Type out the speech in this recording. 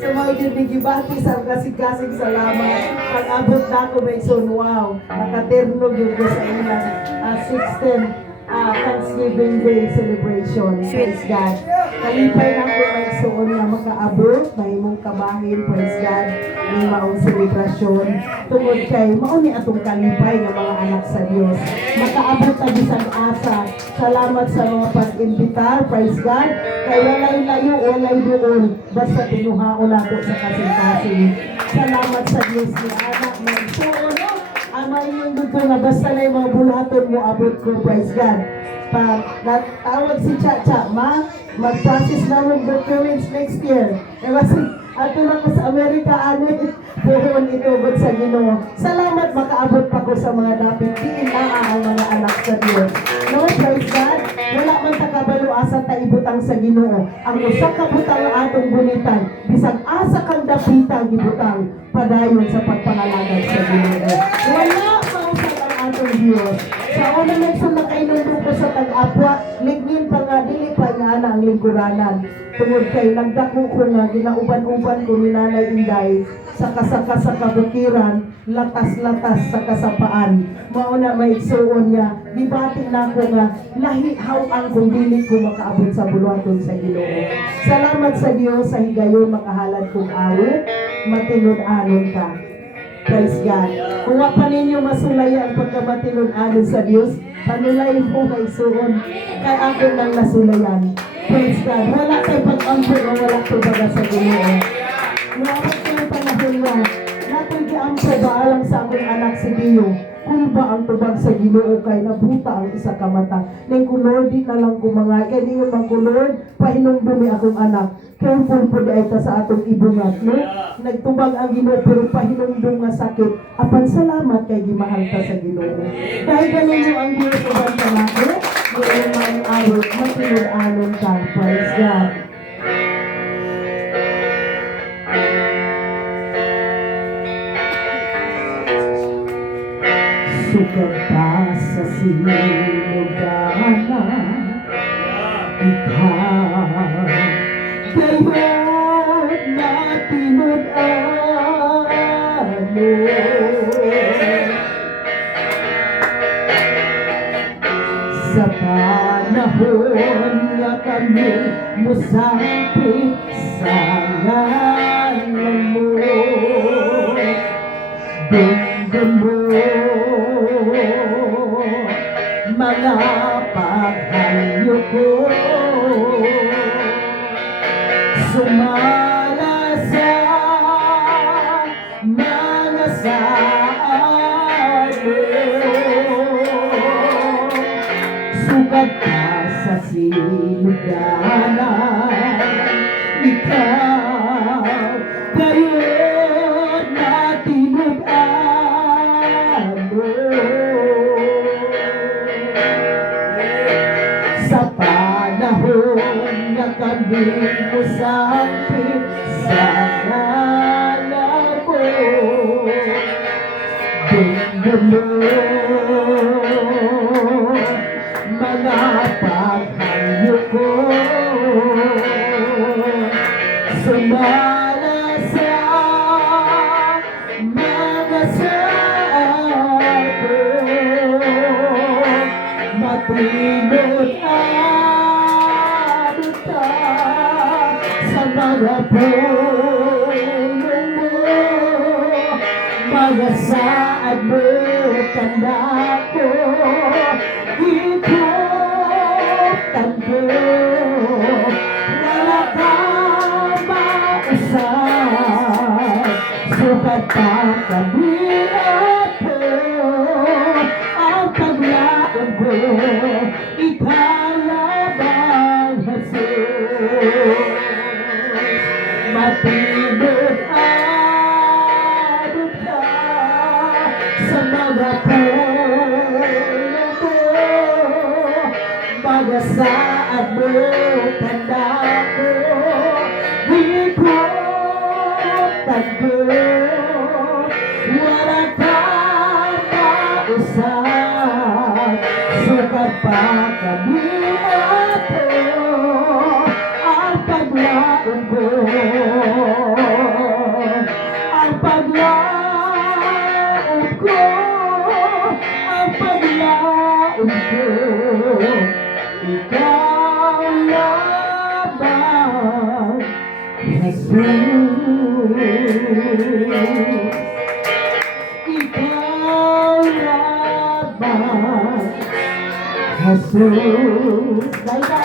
So mga gibati sa kasig-kasig salamat. Pag-abot na ako may son, wow, nakaterno yun ko sa ilang 16 Thanksgiving Day celebration. Praise God. Kalipay na ko may suon na makaabot, may mong kabahin, praise God, may maong selebrasyon. Tungod kay, mauni atong kalipay ng mga anak sa Diyos. Makaabot na bisang asa. Salamat sa mga pag-imbitar, praise God. Kay walay layo, walay doon, basta tinuhaon ako sa kasing-kasing. Salamat sa Diyos ni anak ng suon. Amay yung dito na basta na yung mga bulaton mo abot ko, praise God. Pag natawag si Chacha, mag-process na ng documents next year. E kasi, ato na ko sa Amerika, puhon itubod sa Ginoo. Salamat makaabot pa ko sa mga dapit. Diin na ang mga anak sa Diyos. No, praise God. Wala man takabalo asa taibutang sa Ginoo. Ang usa ka butang atong bunitan, bisag asa kang dapita gibutang padayon sa pagpangalagad sa Ginoo. Wala mausay ang atong Diyos. Sa una nagsulak ay nung sa tag-apwa, lignin pa nga, dili pa nga na ang lingkuranan. Tungod kay nagdako ko nga, ginauban-uban ko ni Nanay Inday, sa kasaka sa kabukiran, latas-latas sa kasapaan. Mauna may igsuon niya, dibati na ko nga, lahi ang kung dili ko makaabot sa buluaton sa Ginoo. Salamat sa Diyos sa higayon makahalad kong awit, matinod-anon ka. Praise God. Kung pa ninyo masulay ang pagkamatinud-anon sa Diyos, panulay po kay suon, kay ako nang nasulayan. Praise God. Wala kay pag-ampo o wala kay baga sa Ginoo. Ngawat ko yung panahon nga, natong giampo ba alam sa akong anak si Dio, kung ba ang tubag sa Ginoo kay nabuta ang isa ka mata. Neng ko Lord, di na lang ko mga, kaya di yung ko Lord, pahinong-dumi akong anak. Careful po di ay ta sa atong ibungat, no? Nagtubag ang Ginoo, pero pahinong-dum nga sakit. Apan salamat kay gimahal ta sa Ginoo. Dahil ganun mo ang Ginoo tubag sa natin, yung mga awit, matinod-anon ka. Praise God. Sugat pa sa sinugana, ikaw gayon na tinod-ano. Sa panahon nga kami musapit sa ngalan mo, bundon mo mga paghayo ko, sumala sa mga sabi, sugat ka sa sinuganan, ikaw gayon na tinug-ano. Sa panahon na kami musapit sa ngalan mo, bigyan mo mga paghayo ko, sumala sa mga sabi, matinod-ano ka sa mga pulong mo, mga saad mo, tanda ko, ikutan ko, wala ka mausap, sukat pa kami ako, ang paglaon ko, ikalabang hasos, matinod-ano ka sa mga pulong mo, mga saad mo, tanda ko, ikutan ko, wala ka mausap, sukat pa kami ako, ang paglaon ko, ko, ikaw na ba, Jesus? Ikaw na ba, Jesus? Dahil